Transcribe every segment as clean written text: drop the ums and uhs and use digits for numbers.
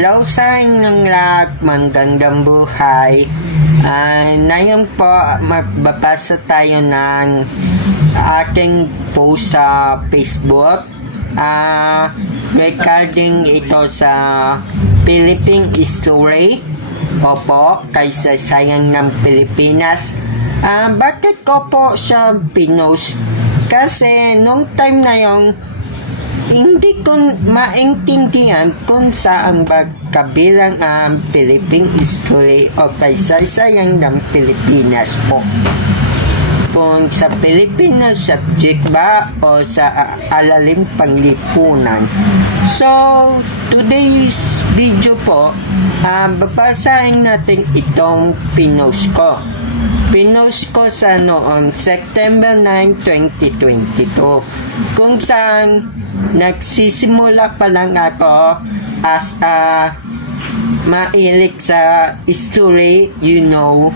Hello sa inyong lahat, magandang buhay. Ngayon po, magbabasa tayo ng ating post sa Facebook regarding ito sa Philippine history. Opo, kaysaysayan ng Pilipinas. Bakit ko po siya pinost? Kasi nung time na yung hindi ko maintindihan kung saan ba kabilang ang Philippine history o kaysaysayan ng Pilipinas po. Kung sa Filipino subject ba o sa alalim panglipunan. So, today's video po, babasahin natin itong pinost ko. Pinost ko sa noong September 9, 2022 kung saan nagsisimula pa lang ako as a mailik sa history, you know.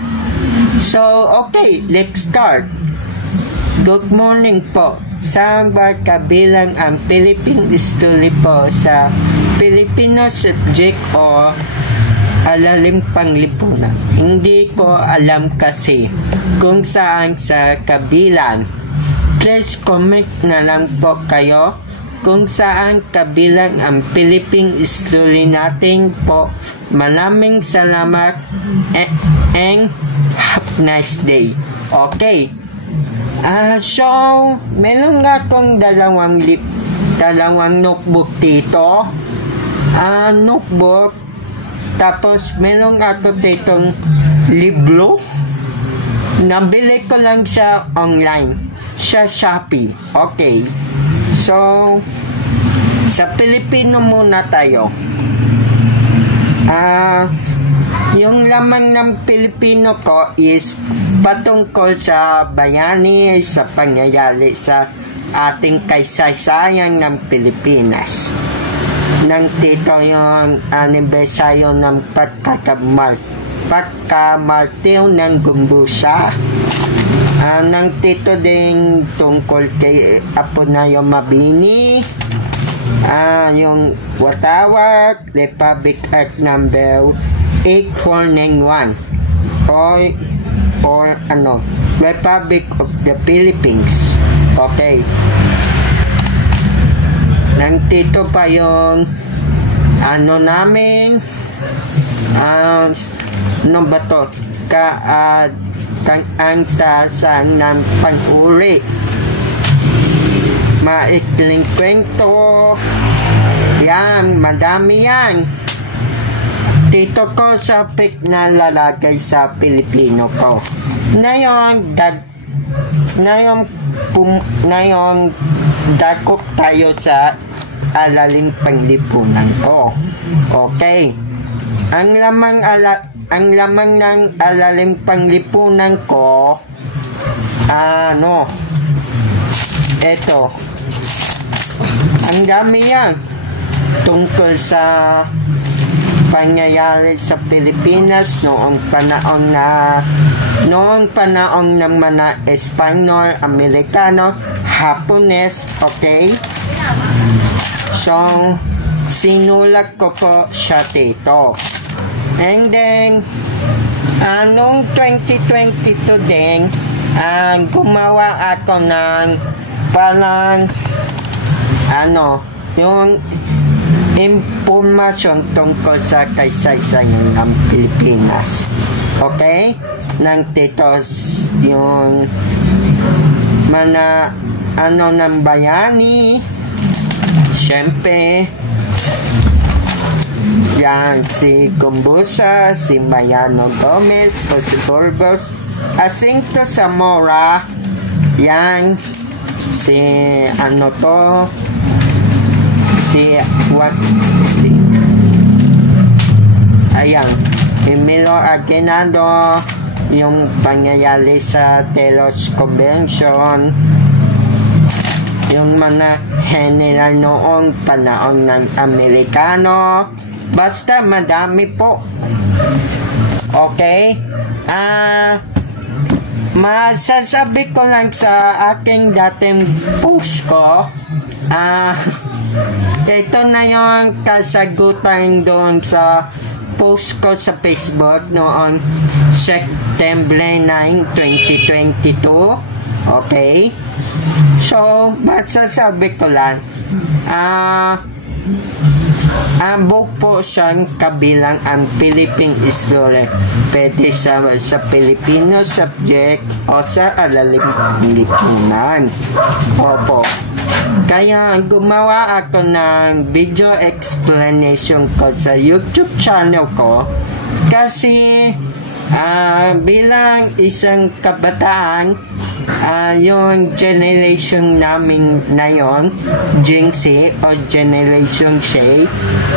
So, okay, let's start. Good morning po. Saan ba kabilang ang Philippine history po sa Filipino subject o alalim panglipunan? Hindi ko alam kasi kung saan sa kabilang. Please comment na lang po kayo kung saan kabilang ang Philippine history natin po. Maraming salamat and have a nice day. Okay. So, meron nga akong dalawang notebook dito. Notebook. Tapos, meron ako ditong libro. Nabili ko lang siya online. Sa Shopee. Okay. So, sa Pilipino muna tayo. Yung laman ng Pilipino ko is patungkol sa bayani, sa pangyayari sa ating kaysaysayan ng Pilipinas. Nang tito yung anibersaryo ng pagkamartil ng Gumbusa. Nang tito din tungkol kay Aponayo Mabini, yung Watawat Republic Act number 8491 or Republic of the Philippines. Okay. Nang tito pa yung namin ba to? Ang tasan ng pang-uri. Maikling kwento. Yan, madami yan. Dito ko sa pic na lalagay sa Pilipino ko. Ngayon, dakok tayo sa alaling panglipunan ko. Okay. Ang lamang ng alalim panglipunan ko, eto. Ang dami yan. Tungkol sa pangyayari sa Pilipinas noong panahon ng mga Espanyol, Amerikano, Hapones, okay? So, sinulat ko po siya dito. And then, noong 2022 din, gumawa ako ng parang, yung impormasyon tungkol sa kaysaysayan ng Pilipinas. Okay? Nang titos yung mga ng bayani. Siyempre, yan, si Gumbusa, si Mariano Gomez, Jose Burgos, Jacinto Zamora, yan, si ayan, Emilio Aguinaldo, yung pangyayari sa Telos Convention, yung mga general noong panahon ng Amerikano. Basta madami po. Okay? Masasabi ko lang sa aking dating post ko, ito na yung kasagutan doon sa post ko sa Facebook noon September 9, 2022. Okay? So, masasabi ko lang, ambog po siyang kabilang ang Philippine History. Pwede sa Filipino subject o sa alalim lipunan. Opo. Kaya gumawa ako ng video explanation ko sa YouTube channel ko kasi bilang isang kabataan, yung generation namin na yon, Gen Z o Generation Z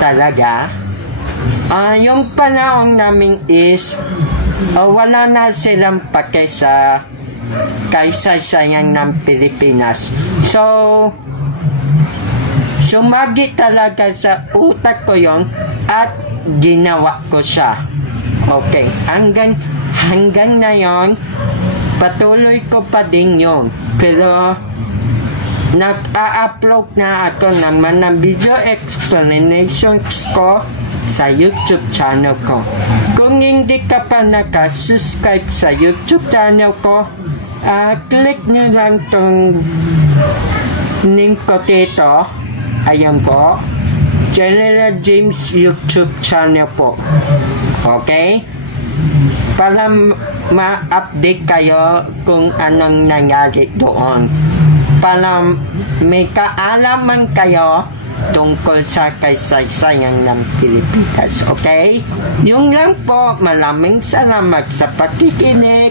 talaga, yung panahon namin is wala na silang pake sa kaysaysayan ng Pilipinas. So, sumagi talaga sa utak ko yon at ginawa ko siya. Okay, hanggang ngayon, patuloy ko pa din yun. Pero, nag-a-upload na ako naman ng video explanations ko sa YouTube channel ko. Kung hindi ka pa nakasubscribe sa YouTube channel ko, click nyo lang tong link ko dito. Ayan po. General James YouTube channel po. Okay? Para ma-update kayo kung anong nangyari doon. Para may kaalaman kayo tungkol sa kaysaysayan ng Pilipinas. Okay? Yung lang po. Maraming salamat sa pakikinig.